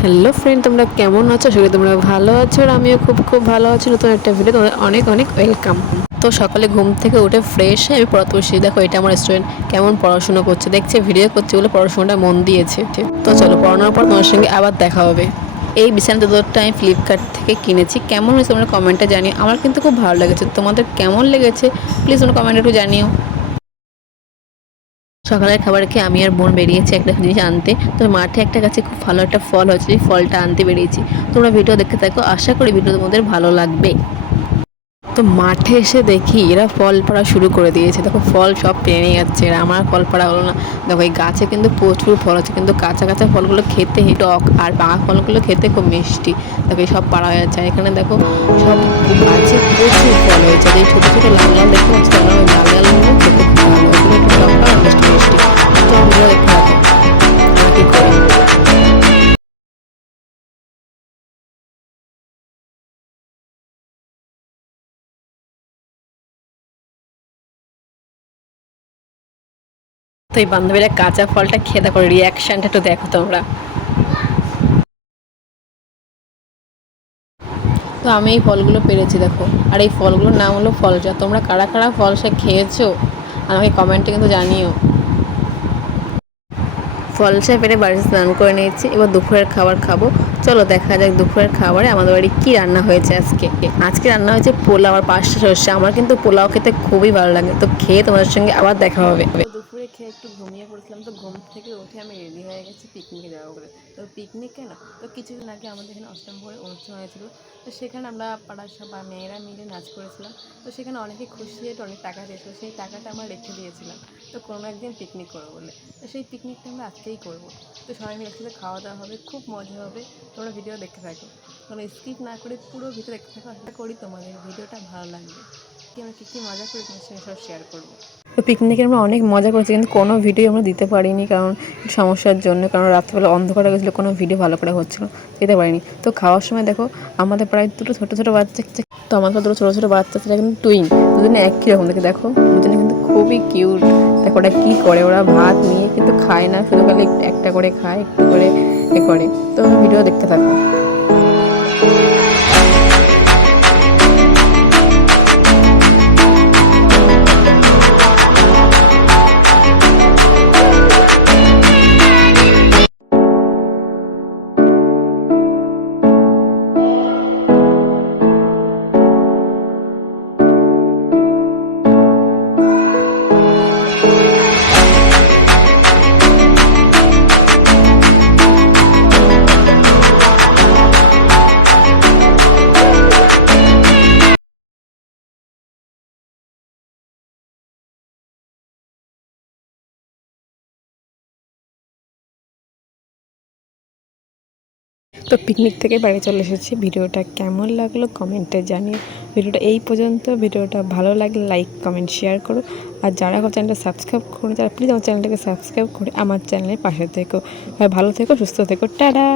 Hello friend তোমরা কেমন আছো? সেগুলো তোমরা ভালো আছো আর আমিও খুব খুব ভালো আছি। নতুন একটা ভিডিও তোমাদের অনেক অনেক ওয়েলকাম তো সকালে ঘুম থেকে উঠে ফ্রেশ হয়ে আমি পড়াতে বসি দেখো, এটা আমার স্টুডেন্ট কেমন পড়াশোনা করছে। দেখছে ভিডিও করছে বলে পড়াশোনাটা মন দিয়েছে। তো চলো, পড়ানোর পর তোমার সঙ্গে আবার দেখা হবে। এই বিছানা চাদরটা আমি ফ্লিপকার্ট থেকে কিনেছি। কেমন হয়েছে তোমরা কমেন্টে জানিও। আমার কিন্তু খুব ভালো লেগেছে। তোমাদের কেমন লেগেছে? প্লিজ তোমরা কমেন্টে একটু জানিও। সকালের খাবার খেয়ে আমি আর বোন বেরিয়েছি একটা জিনিস আনতে। তো মাঠে একটা গাছে খুব ভালো একটা ফল হয়েছে ফলটা আনতে বেরিয়েছি। তোমরা ভিডিও দেখতে থাকো, আশা করি ভিডিও তোমাদের ভালো লাগবে। তো মাঠে এসে দেখি এরা ফল পড়া শুরু করে দিয়েছে। দেখো ফল সব পেয়ে নিয়ে যাচ্ছে এরা। আমার ফল পড়া হলো না। দেখো এই গাছে কিন্তু প্রচুর ফল আছে। কিন্তু কাঁচা কাঁচা ফলগুলো খেতে টক। আর পাকা ফলগুলো খেতে খুব মিষ্টি। দেখো এই সব পাড়া হয়ে যাচ্ছে। এখানে দেখো সব গাছে প্রচুর ফল হয়েছে। এই ছোটো ছোটো লাল লাল দেখতে ওই লাল খেতে ভালো। টক মিষ্টি। তো এই বান্ধবীরা কাঁচা ফলটা খেয়ে দেখো রিয়াকশানটা একটু দেখো তোমরা। তো আমি এই ফলগুলো পেরেছি দেখো। আর এই ফলগুলোর নাম হলো ফলজা। তোমরা কারা কারা ফল সে খেয়েছো? আমাকে কমেন্টে কিন্তু জানিও। ফলসা পেরে বাড়িতে স্নান করে নিয়েছি এবার দুপুরের খাবার খাব। চলো দেখা যাক দুপুরের খাবারে আমাদের বাড়ি কী রান্না হয়েছে আজকে। আজকে রান্না হয়েছে পোলাও আর পাঁচটা সর্ষে। আমার কিন্তু পোলাও খেতে খুবই ভালো লাগে। তো খেয়ে তোমাদের সঙ্গে আবার দেখা হবে। খেয়ে একটু ঘুমিয়ে পড়েছিলাম, তো ঘুম থেকে উঠে আমি রেডি হয়ে গেছি পিকনিকে যাব বলে তো পিকনিক কেন? তো কিছুদিন আগে আমাদের এখানে অষ্টম ভোরে অনুষ্ঠান হয়েছিল, তো সেখানে আমরা পাড়ার সব মেয়েরা মিলে নাচ করেছিলাম। তো সেখানে অনেকে খুশি হয়ে অনেক টাকা দিয়েছিল সেই টাকাটা আমরা রেখে দিয়েছিলাম, তো কোনো একদিন পিকনিক করব বলে। তো সেই পিকনিকটা আমরা আজকেই করব। তো সবাই মিলে একসাথে খাওয়া দাওয়া হবে, খুব মজা হবে, তোমরা ভিডিও দেখতে থাকো। তোমরা স্কিপ না করে পুরো ভিডিও দেখতে থাকো, আশা করি তোমাদের ভিডিওটা ভালো লাগবে। কি আমরা কী কী মজা করি তোমার সঙ্গে সব শেয়ার করব। তো পিকনিকে আমরা অনেক মজা করেছি, কিন্তু কোনো ভিডিও আমরা দিতে পারিনি কারণ সমস্যার জন্য, কারণ রাত্রেবেলা অন্ধকার হয়ে গেছিল, কোনো ভিডিও ভালো করে হচ্ছিল, দিতে পারিনি। তো খাওয়ার সময় দেখো, আমাদের প্রায় দুটো ছোটো ছোটো বাচ্চা তো আমাদের দুটো ছোটো ছোটো বাচ্চা সেটা কিন্তু টুইন দুজনে একই রকম, দেখে দেখো, দুজনে কিন্তু খুবই কিউট দেখো ওরা কী করে, ওরা ভাত নিয়ে কিন্তু খায় না, শুধু খালি একটা করে খায়, একটু করে এ করে। তো ভিডিও দেখতে থাকো। তো পিকনিক থেকে বাড়ি চলে এসেছি। ভিডিওটা কেমন লাগল কমেন্টে জানিয়ে ভিডিওটা এই পর্যন্ত। ভিডিওটা ভালো লাগলে লাইক কমেন্ট শেয়ার করো। আর যারা আমার চ্যানেলটা সাবস্ক্রাইব করুন, তারা প্লিজ আমার চ্যানেলটাকে সাবস্ক্রাইব করে আমার চ্যানেলের পাশে থেকো। ভালো থেকো, সুস্থ থেকো। টাটা!